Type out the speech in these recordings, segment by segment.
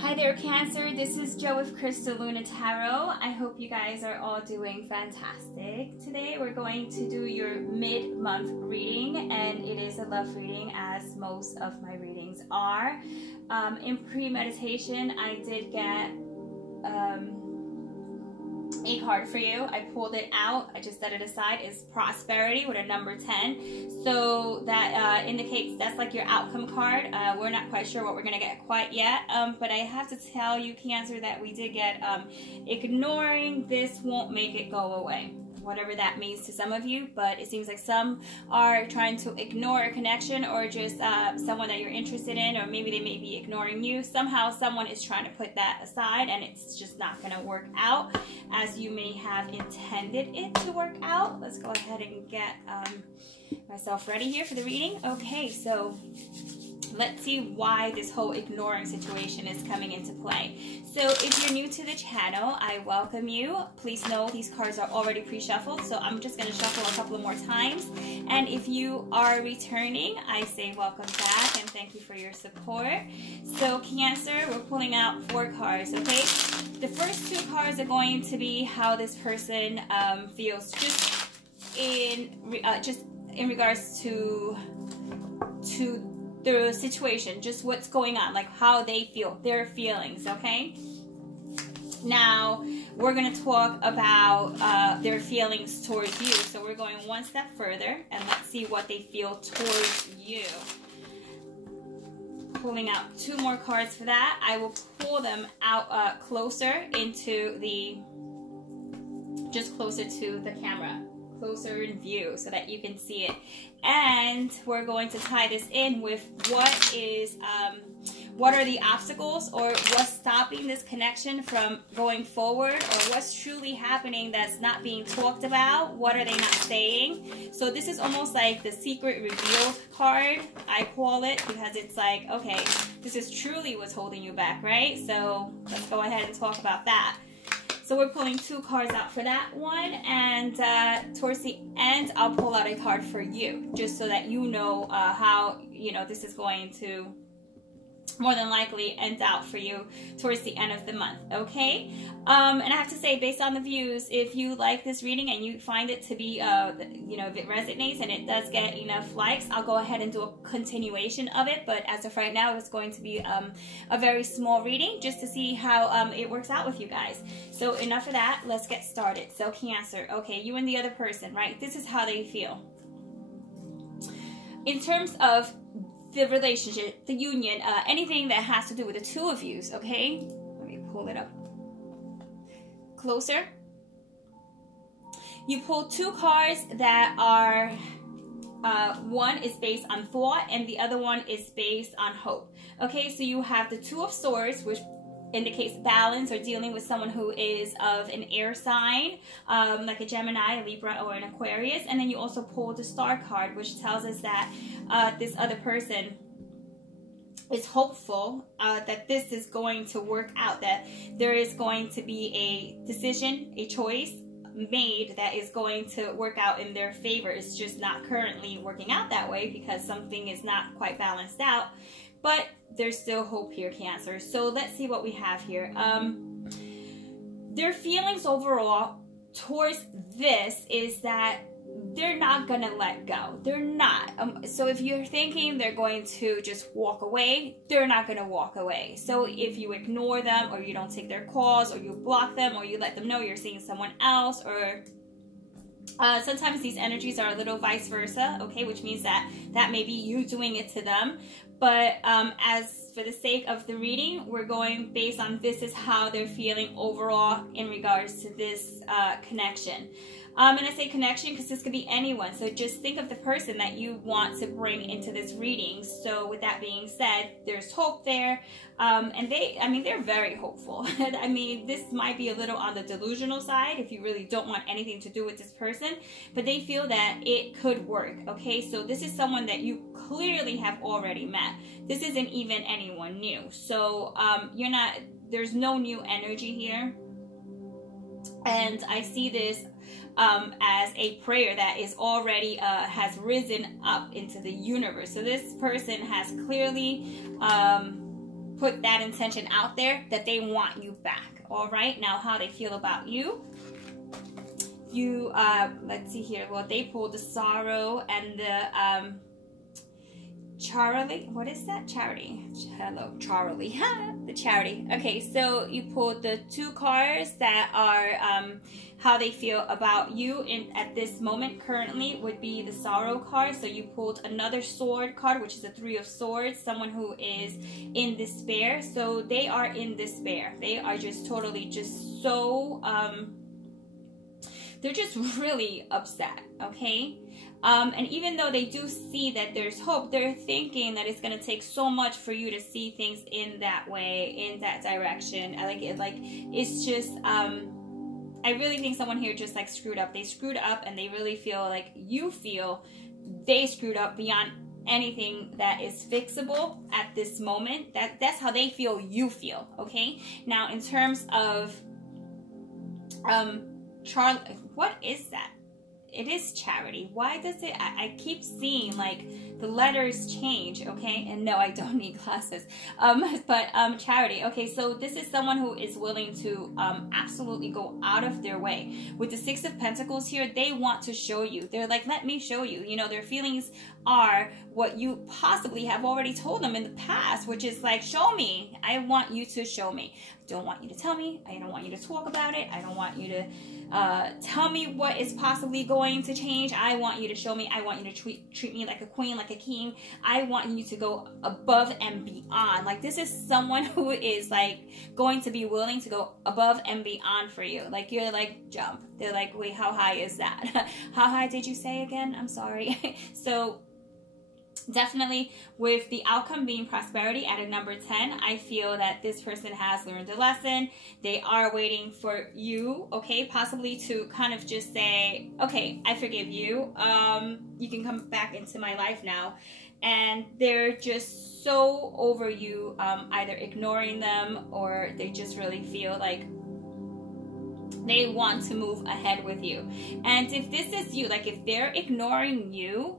Hi there, Cancer. This is Jo with Crystal Luna Tarot. I hope you guys are all doing fantastic. Today we're going to do your mid-month reading, and it is a love reading, as most of my readings are. In pre-meditation, I did get a card for you. I pulled it out. I just set it aside. It's prosperity with a number 10. So that indicates that's like your outcome card. We're not quite sure what we're going to get quite yet. But I have to tell you, Cancer, that we did get ignoring this won't make it go away. Whatever that means to some of you, but it seems like some are trying to ignore a connection, or just someone that you're interested in, or maybe they may be ignoring you. Somehow someone is trying to put that aside, and it's just not going to work out as you may have intended it to work out. Let's go ahead and get myself ready here for the reading. Okay, so let's see why this whole ignoring situation is coming into play. So if you're new to the channel, I welcome you. Please know these cards are already pre-shuffled, so I'm just going to shuffle a couple of more times. And if you are returning, I say welcome back and thank you for your support. So Cancer, we're pulling out 4 cards, okay? The first 2 cards are going to be how this person feels just in regards to the situation, just what's going on, like how they feel, their feelings, okay? Now, we're going to talk about their feelings towards you. So we're going one step further, and let's see what they feel towards you. Pulling out 2 more cards for that. I will pull them out closer into the, just closer to the camera. Closer in view so that you can see it. And we're going to tie this in with what are the obstacles, or what's stopping this connection from going forward, or what's truly happening that's not being talked about. What are they not saying? So this is almost like the secret revealed card, I call it, because it's like, okay, this is truly what's holding you back, right? So let's go ahead and talk about that. So we're pulling 2 cards out for that one, and towards the end, I'll pull out a card for you, just so that you know how, this is going to more than likely end out for you towards the end of the month, okay? And I have to say, based on the views, if you like this reading and you find it to be, if it resonates and it does get enough likes, I'll go ahead and do a continuation of it. But as of right now, it's going to be a very small reading, just to see how it works out with you guys. So enough of that, let's get started. So Cancer, okay, you and the other person, right? This is how they feel. In terms of the relationship, the union, anything that has to do with the 2 of you, okay? Let me pull it up closer. You pull 2 cards that are, one is based on thought and the other one is based on hope. Okay, so you have the 2 of Swords, which indicates balance, or dealing with someone who is of an air sign, like a Gemini, a Libra, or an Aquarius. And then you also pull the Star card, which tells us that this other person is hopeful that this is going to work out, that there is going to be a decision, a choice made that is going to work out in their favor. It's just not currently working out that way because something is not quite balanced out. But there's still hope here, Cancer. So let's see what we have here. Their feelings overall towards this is that they're not going to let go. They're not. So if you're thinking they're going to just walk away, they're not going to walk away. So if you ignore them, or you don't take their calls, or you block them, or you let them know you're seeing someone else, or sometimes these energies are a little vice versa, okay, which means that may be you doing it to them. But as for the sake of the reading, we're going based on this is how they're feeling overall in regards to this connection. And I say connection because this could be anyone. So just think of the person that you want to bring into this reading. So with that being said, there's hope there. And they're very hopeful. I mean, this might be a little on the delusional side if you really don't want anything to do with this person, but they feel that it could work. Okay, so this is someone that you clearly have already met. This isn't even anyone new. So there's no new energy here. And I see this as a prayer that is already has risen up into the universe. So this person has clearly put that intention out there that they want you back. All right, now how they feel about you. You, let's see here. Well, they pulled the sorrow and the Charlie. What is that? Charity. Hello, Charlie. The charity. Okay, so you pulled the 2 cards that are how they feel about you at this moment currently would be the sorrow card. So you pulled another sword card, which is a 3 of swords, someone who is in despair. So they are in despair. They are just totally just so they're just really upset, okay? And even though they do see that there's hope, they're thinking that it's going to take so much for you to see things in that way, in that direction. It's just, I really think someone here just like screwed up. They screwed up and they really feel like you feel they screwed up beyond anything that is fixable at this moment. That's how they feel you feel, okay? Now, in terms of, Charlie, what is that? It is charity. Why does it, I keep seeing like the letters change, okay? And no, I don't need glasses. Charity. Okay, so this is someone who is willing to absolutely go out of their way. With the 6 of Pentacles here, they want to show you. They're like, let me show you. You know, their feelings are what you possibly have already told them in the past, which is like, show me. I want you to show me. I don't want you to tell me. I don't want you to talk about it. I don't want you to tell me what is possibly going to change. I want you to show me. I want you to treat me like a queen, like a king. I want you to go above and beyond. Like, this is someone who is like going to be willing to go above and beyond for you. Like, you're like, jump. They're like, wait, how high is that? How high did you say again? I'm sorry. So definitely with the outcome being prosperity at a number 10, I feel that this person has learned a lesson. They are waiting for you, okay, possibly to kind of just say, okay, I forgive you. You can come back into my life now. And they're just so over you, either ignoring them or they just really feel like they want to move ahead with you. And if this is you, like if they're ignoring you,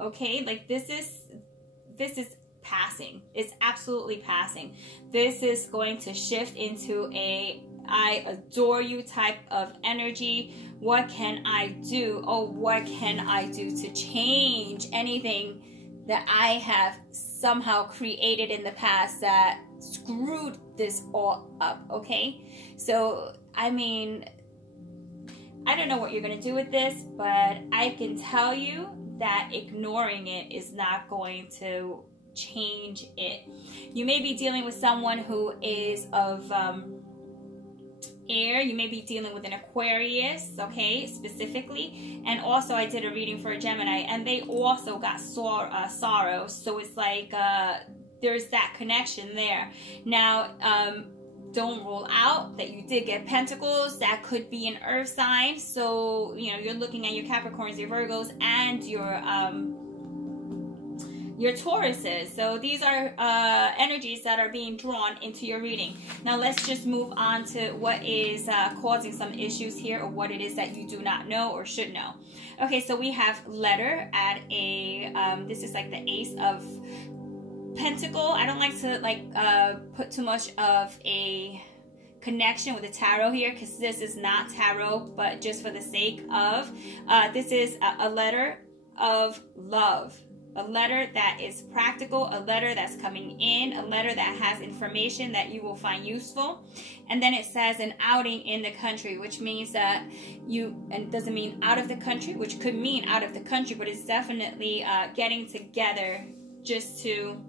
okay, like this is passing. It's absolutely passing. This is going to shift into a I adore you type of energy. What can I do? Oh, what can I do to change anything that I have somehow created in the past that screwed this all up, okay? So, I mean, I don't know what you're going to do with this, but I can tell you that ignoring it is not going to change it. You may be dealing with someone who is of air. You may be dealing with an Aquarius, okay, specifically. And also I did a reading for a Gemini and they also got sorrow. So it's like there's that connection there. Now, don't rule out that you did get Pentacles. That could be an earth sign. So, you know, you're looking at your Capricorns, your Virgos, and your Tauruses. So these are energies that are being drawn into your reading. Now let's just move on to what is causing some issues here, or what it is that you do not know or should know. Okay, so we have letter at a, this is like the Ace of Pentacle. I don't like to put too much of a connection with the tarot here because this is not tarot, but just for the sake of, this is a letter of love. A letter that is practical, a letter that's coming in, a letter that has information that you will find useful. And then it says an outing in the country, which means that you, and it doesn't mean out of the country, which could mean out of the country, but it's definitely getting together just to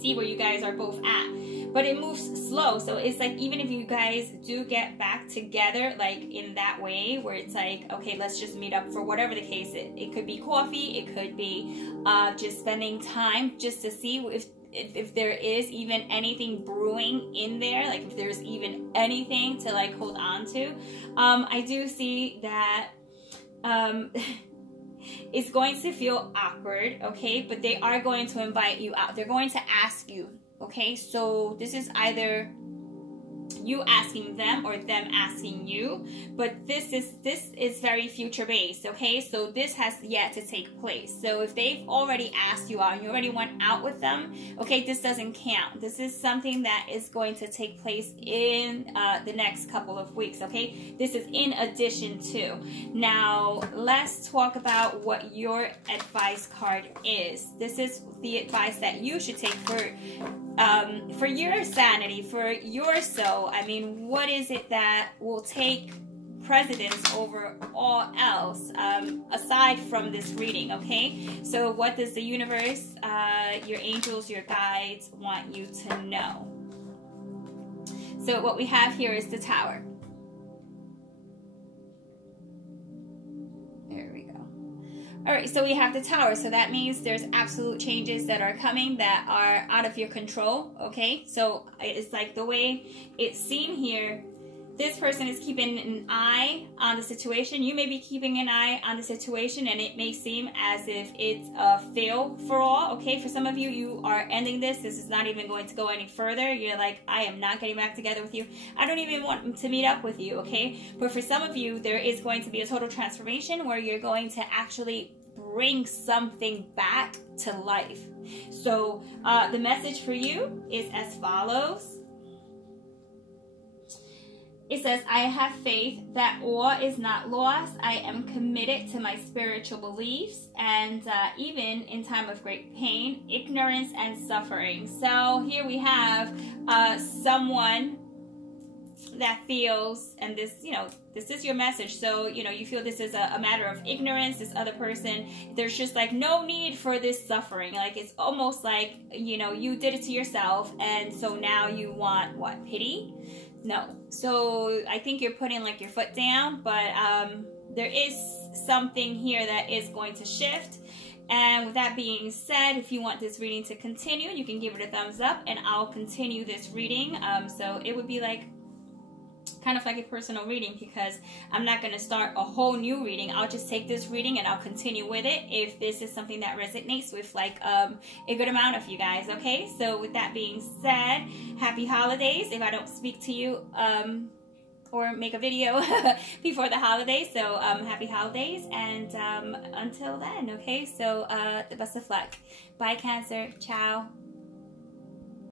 see where you guys are both at. But it moves slow, so it's like even if you guys do get back together, like in that way where it's like, okay, let's just meet up for whatever the case is. It could be coffee, it could be just spending time just to see if there is even anything brewing in there, like if there's even anything to like hold on to. I do see that it's going to feel awkward, okay? But they are going to invite you out. They're going to ask you, okay? So this is either you asking them or them asking you, but this is very future based, okay? So this has yet to take place. So if they've already asked you out and you already went out with them, okay, this doesn't count. This is something that is going to take place in the next couple of weeks, okay? This is in addition to. Now, let's talk about what your advice card is. This is the advice that you should take for your sanity, for your soul. I mean, what is it that will take precedence over all else aside from this reading, okay? So what does the universe, your angels, your guides want you to know? So what we have here is the Tower. There we go. All right, so we have the Tower. So that means there's absolute changes that are coming that are out of your control, okay? So it's like the way it's seen here, this person is keeping an eye on the situation. You may be keeping an eye on the situation, and it may seem as if it's a fail for all, okay? For some of you, you are ending this. This is not even going to go any further. You're like, I am not getting back together with you. I don't even want to meet up with you, okay? But for some of you, there is going to be a total transformation where you're going to actually bring something back to life. So the message for you is as follows. It says, I have faith that all is not lost. I am committed to my spiritual beliefs, and even in time of great pain, ignorance, and suffering. So here we have someone that feels, and this, you know, this is your message. So, you know, you feel this is a matter of ignorance. This other person, there's just like no need for this suffering. Like it's almost like, you know, you did it to yourself, and so now you want what? Pity? No. So I think you're putting like your foot down, but there is something here that is going to shift. And with that being said, if you want this reading to continue, you can give it a thumbs up and I'll continue this reading. So it would be like kind of like a personal reading, because I'm not going to start a whole new reading. I'll just take this reading and I'll continue with it if this is something that resonates with like a good amount of you guys, okay? So with that being said, happy holidays if I don't speak to you or make a video before the holidays. So happy holidays, and until then, okay? So the best of luck. Bye, Cancer. Ciao.